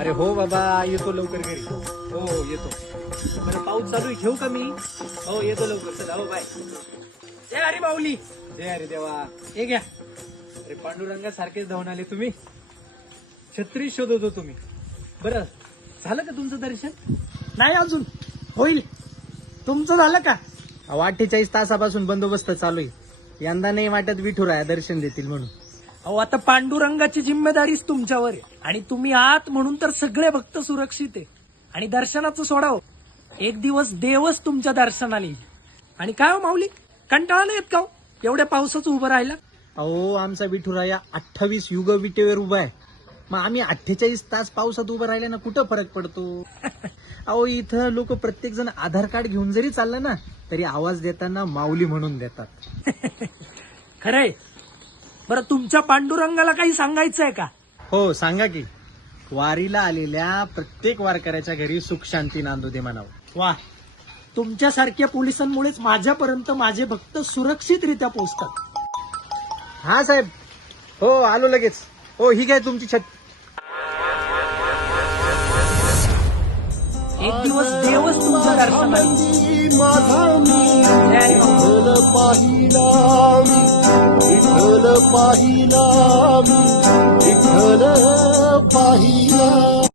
अरे हो बाबा, येतो लवकर घरी. हो येतो. बरं पाऊस चालू आहे, घेऊ का मी? हो येतो लवकर. चला हो बाय. जय हरी माऊली. जय अरे देवा. हे घ्या. अरे पांडुरंगा सारखेच धावून आले तुम्ही. छत्री शोधत होतो तुम्ही. बरं झालं का तुमचं दर्शन? नाही अजून होईल. तुमचं झालं का? 48 तासापासून बंदोबस्त चालू आहे. यंदा नाही वाटत विठुराया दर्शन देतील म्हणून. अहो आता पांडुरंगाची जिम्मेदारीच तुमच्यावर आहे आणि तुम्ही आहात म्हणून तर सगळे भक्त सुरक्षित आहे. आणि दर्शनाचं सोडाव, एक दिवस देवच तुमच्या दर्शनाला येईल. आणि काय हो माऊली, कंटाळा नाही येत का हो एवढ्या पावसाचं उभं राहिला? अहो आमचा विठुराया 28 युग विटेवर उभा आहे. मग आम्ही 48 तास पावसात उभं राहिले ना, कुठं फरक पडतो? अहो इथं लोक प्रत्येक जण आधार कार्ड घेऊन जरी चाललं ना, तरी आवाज देताना माऊली म्हणून देतात. खरंय. बरं तुमच्या पांडुरंगाला काही सांगायचंय का? हो सांगा की. वारीला आलेल्या प्रत्येक वारकऱ्याच्या घरी सुख शांती नांदू दे म्हणावं. वा, तुमच्यासारख्या पोलिसांमुळेच माझ्यापर्यंत माझे भक्त सुरक्षितरित्या पोहोचतात. हा साहेब. हो आलो लगेच. हो ही काय तुमची छत. एक दिवस देवच तुमच्या दर्शनाला येईल. माझा मी जय हरी माऊली. विठ्ठल पाहिला मी विठ्ठल पाहिला.